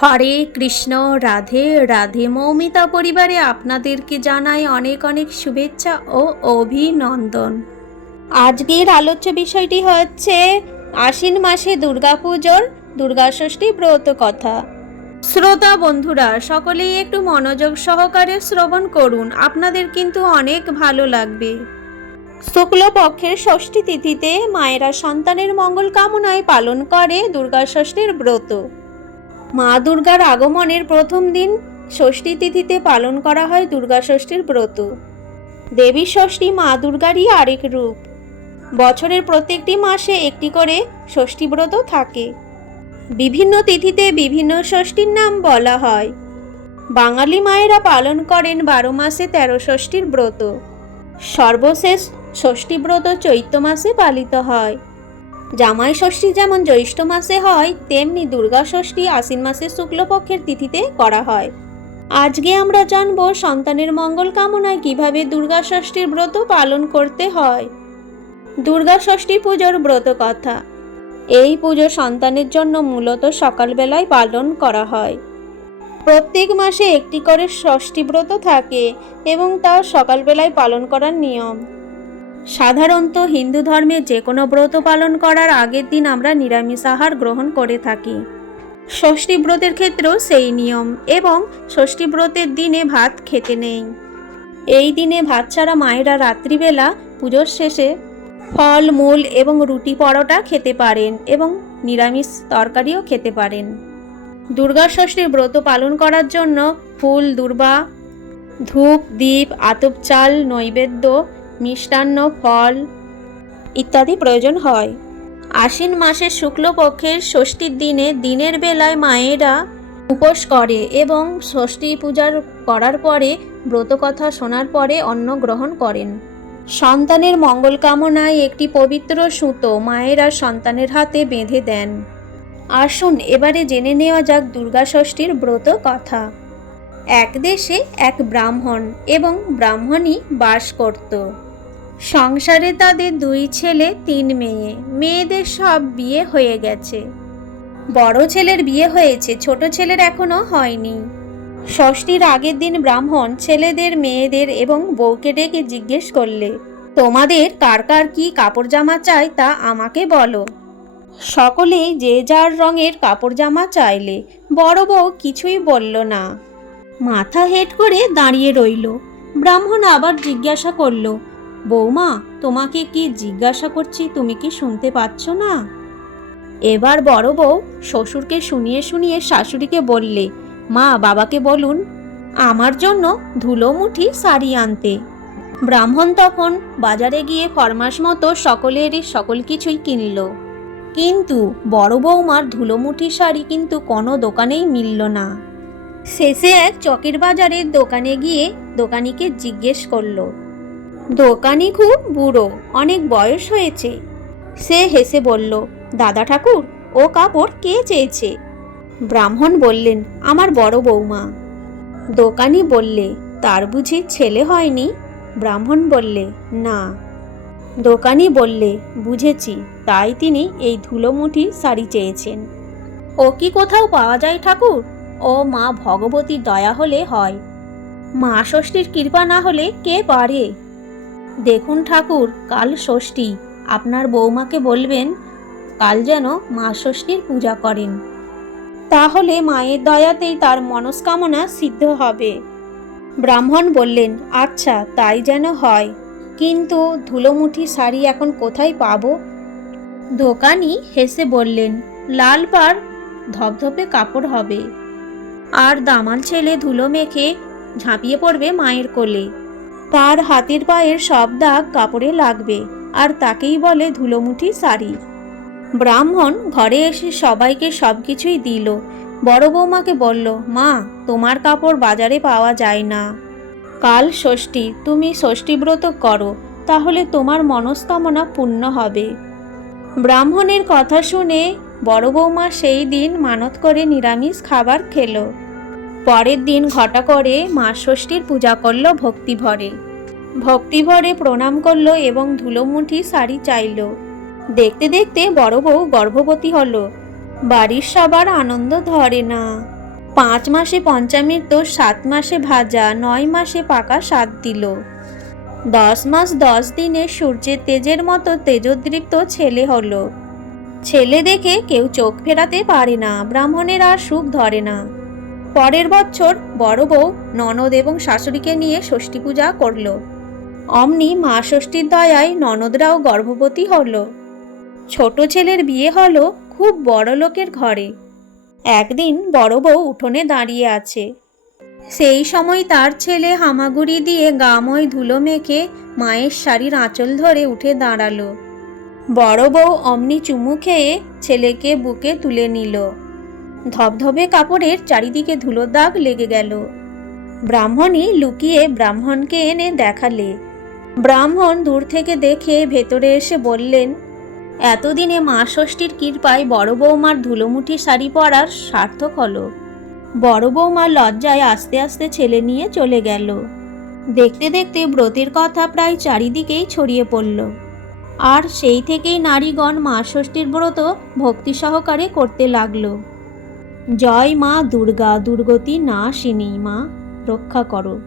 হরে কৃষ্ণ, রাধে রাধে মৌমিতা পরিবারে আপনাদেরকে জানাই অনেক অনেক শুভেচ্ছা ও অভিনন্দন। আজকের আলোচ্য বিষয়টি হচ্ছে আশ্বিন মাসে দুর্গাপুজোর দুর্গাষষ্ঠী ব্রত কথা। শ্রোতা বন্ধুরা, সকলেই একটু মনোযোগ সহকারে শ্রবণ করুন, আপনাদের কিন্তু অনেক ভালো লাগবে। শুক্লপক্ষের ষষ্ঠী তিথিতে মায়েরা সন্তানের মঙ্গল কামনায় পালন করে দুর্গাষষ্ঠীর ব্রত। মা দুর্গার আগমনের প্রথম দিন ষষ্ঠী তিথিতে পালন করা হয় দুর্গাষষ্ঠীর ব্রত। দেবী ষষ্ঠী মা দুর্গারই আরেক রূপ। বছরের প্রত্যেকটি মাসে একটি করে ষষ্ঠী ব্রত থাকে। বিভিন্ন তিথিতে বিভিন্ন ষষ্ঠীর নাম বলা হয়। বাঙালি মায়েরা পালন করেন বারো মাসে তেরো ষষ্ঠীর ব্রত। সর্বশেষ ষষ্ঠী ব্রত চৈত্র মাসে পালিত হয়। জামাই ষষ্ঠী যেমন জ্যৈষ্ঠ মাসে হয়, তেমনি দুর্গা ষষ্ঠী আশ্বিন মাসের শুক্লপক্ষের তিথিতে করা হয়। আজকে আমরা জানব সন্তানের মঙ্গল কামনায় কীভাবে দুর্গা ষষ্ঠীর ব্রত পালন করতে হয়। দুর্গা ষষ্ঠী পুজোর ব্রত কথা। এই পুজো সন্তানের জন্য মূলত সকালবেলায় পালন করা হয়। প্রত্যেক মাসে একটি করে ষষ্ঠী ব্রত থাকে এবং তা সকালবেলায় পালন করার নিয়ম। সাধারণত হিন্দু ধর্মে যে কোনো ব্রত পালন করার আগের দিন আমরা নিরামিষ আহার গ্রহণ করে থাকি। ষষ্ঠী ব্রতের ক্ষেত্রেও সেই নিয়ম এবং ষষ্ঠী ব্রতের দিনে ভাত খেতে নেই। এই দিনে ভাত ছাড়া মায়েরা রাত্রিবেলা পুজোর শেষে ফল, মূল এবং রুটি পরোটা খেতে পারেন এবং নিরামিষ তরকারিও খেতে পারেন। দুর্গা ষষ্ঠীর ব্রত পালন করার জন্য ফুল, দুর্বা, ধূপ দ্বীপ আতপ চাল, নৈবেদ্য মিষ্টান্ন, ফল ইত্যাদি প্রয়োজন হয়। আশ্বিন মাসের শুক্লপক্ষের ষষ্ঠীর দিনে দিনের বেলায় মায়েরা উপোস করে এবং ষষ্ঠী পূজার করার পরে ব্রতকথা শোনার পরে অন্ন গ্রহণ করেন। সন্তানের মঙ্গল কামনায় একটি পবিত্র সুতো মায়েরা সন্তানের হাতে বেঁধে দেন। আসুন, এবারে জেনে নেওয়া যাক দুর্গা ষষ্ঠীর ব্রত কথা এক দেশে এক ব্রাহ্মণ এবং ব্রাহ্মণী বাস করত। সংসারে তাদের দুই ছেলে, তিন মেয়ে। মেয়েদের সব বিয়ে হয়ে গেছে। বড় ছেলের বিয়ে হয়েছে, ছোট ছেলের এখনও হয়নি। ষষ্ঠীর আগের দিন ব্রাহ্মণ ছেলেদের, মেয়েদের এবং বউকে ডেকে জিজ্ঞেস করলে, তোমাদের কার কার কি কাপড় জামা চাই তা আমাকে বলো? সকলেই যে যার রঙের কাপড় জামা চাইলে, বড় বউ কিছুই বলল না। মাথা হেট করে দাঁড়িয়ে রইল। ব্রাহ্মণ আবার জিজ্ঞাসা করল বৌমা, তোমাকে কি জিজ্ঞাসা করছি তুমি কি শুনতে পাচ্ছ না? এবার বড় বউ শ্বশুরকে শুনিয়ে শুনিয়ে শাশুড়িকে বললে, মা, বাবাকে বলুন, আমার জন্য ধুলো মুঠি শাড়ি আনতে। ব্রাহ্মণ তখন বাজারে গিয়ে ফরমাস মতো সকলেরই সকল কিছুই কিনল। কিন্তু বড় বৌমার ধুলোমুঠি শাড়ি কিন্তু কোনো দোকানেই মিলল না। শেষে এক চকের বাজারের দোকানে গিয়ে দোকানিকে জিজ্ঞেস করল দোকানি খুব বুড়ো, অনেক বয়স হয়েছে। সে হেসে বলল, দাদা ঠাকুর, ও কাপড় কে চেয়েছে? ব্রাহ্মণ বললেন, আমার বড় বৌমা। দোকানি বললে, তার বুঝি ছেলে হয়নি? ব্রাহ্মণ বললে, না। দোকানি বললে, বুঝেছি, তাই তিনি এই ধুলোমুঠি শাড়ি চেয়েছেন। ও কি কোথাও পাওয়া যায় ঠাকুর? ও মা ভগবতীর দয়া হলে হয়। মা ষষ্ঠীর কৃপা না হলে কে পারে? দেখুন ঠাকুর, কাল ষষ্ঠী। আপনার বৌমাকে বলবেন, কাল যেন মা ষষ্ঠীর পূজা করেন। তাহলে মায়ের দয়াতেই তার মনস্কামনা সিদ্ধ হবে। ব্রাহ্মণ বললেন আচ্ছা তাই যেন হয়। কিন্তু ধুলোমুঠি শাড়ি এখন কোথায় পাবো? দোকানি হেসে বললেন, লাল পাড়, ধপধপে কাপড় হবে। আর দামাল ছেলে ধুলো মেখে ঝাঁপিয়ে পড়বে মায়ের কোলে। তার হাতের পায়ের সব দাগ কাপড়ে লাগবে, আর তাকেই বলে ধুলোমুঠি শাড়ি। ব্রাহ্মণ ঘরে এসে সবাইকে সব কিছুই দিল। বড় বৌমাকে বলল, মা, তোমার কাপড় বাজারে পাওয়া যায় না। কাল ষষ্ঠী, তুমি ষষ্ঠী ব্রত করো, তাহলে তোমার মনস্কামনা পূর্ণ হবে। ব্রাহ্মণের কথা শুনে বড় বৌমা সেই দিন মানত করে নিরামিষ খাবার খেলো। পরের দিন ঘটা করে মা ষষ্ঠীর পূজা করল ভক্তি ভরে ভক্তি ভরে প্রণাম করল এবং ধুলোমুঠি শাড়ি চাইল। দেখতে দেখতে বড় বউ গর্ভবতী হলো। বাড়ির সবার আনন্দ ধরে না। পাঁচ মাসে পঞ্চামৃত সাত মাসে ভাজা, নয় মাসে পাকা সাত দিল। দশ মাস দশ দিনে সূর্যের তেজের মতো তেজোদৃপ্ত ছেলে হলো। ছেলে দেখে কেউ চোখ ফেরাতে পারে না, ব্রাহ্মণের আর সুখ ধরে না। পরের বছর বড় বউ, ননদ এবং শাশুড়িকে নিয়ে ষষ্ঠী পূজা করল। অমনি মা ষষ্ঠীর দয়ায় ননদরাও গর্ভবতী হল। ছোট ছেলের বিয়ে হলো খুব বড় লোকের ঘরে। একদিন বড় বউ উঠোনে দাঁড়িয়ে আছে। সেই সময় তার ছেলে হামাগুড়ি দিয়ে গাময় ধুলো মেখে মায়ের শাড়ির আঁচল ধরে উঠে দাঁড়াল। বড় বউ অমনি চুমু খেয়ে ছেলেকে বুকে তুলে নিল। ধবধবে কাপড়ের চারিদিকে ধুলো দাগ লেগে গেল। ব্রাহ্মণী লুকিয়ে ব্রাহ্মণকে এনে দেখালে। ব্রাহ্মণ দূর থেকে দেখে ভেতরে এসে বললেন, এতদিনে মা ষষ্ঠীর কৃপায় বড় বৌমার ধুলোমুঠি শাড়ি পরার সার্থক হলো। বড় বৌমা লজ্জায় আস্তে আস্তে ছেলে নিয়ে চলে গেল। দেখতে দেখতে ব্রতের কথা প্রায় চারিদিকেই ছড়িয়ে পড়ল। আর সেই থেকেই নারীগণ মা ষষ্ঠীর ব্রত ভক্তি সহকারে করতে লাগল। জয় মা দুর্গা, দুর্গতি না শিনি মা, রক্ষা করো।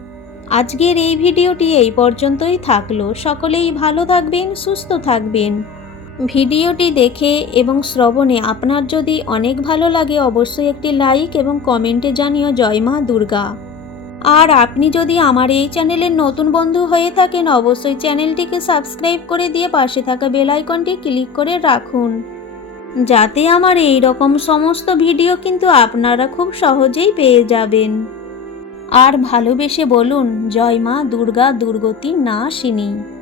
আজকের এই ভিডিওটি এই পর্যন্তই থাকল। সকলেই ভালো থাকবেন, সুস্থ থাকবেন। ভিডিওটি দেখে এবং শ্রবণে আপনার যদি অনেক ভালো লাগে, অবশ্যই একটি লাইক এবং কমেন্টে জানিও জয় মা দুর্গা। আর আপনি যদি আমার এই চ্যানেলের নতুন বন্ধু হয়ে থাকেন, অবশ্যই চ্যানেলটিকে সাবস্ক্রাইব করে দিয়ে পাশে থাকা বেল আইকনটি ক্লিক করে রাখুন। যাতে আমার এই রকম সমস্ত ভিডিও কিন্তু আপনারা খুব সহজেই পেয়ে যাবেন। আর ভালোবেসে বলুন, জয় মা দুর্গা দুর্গতি না শিনি।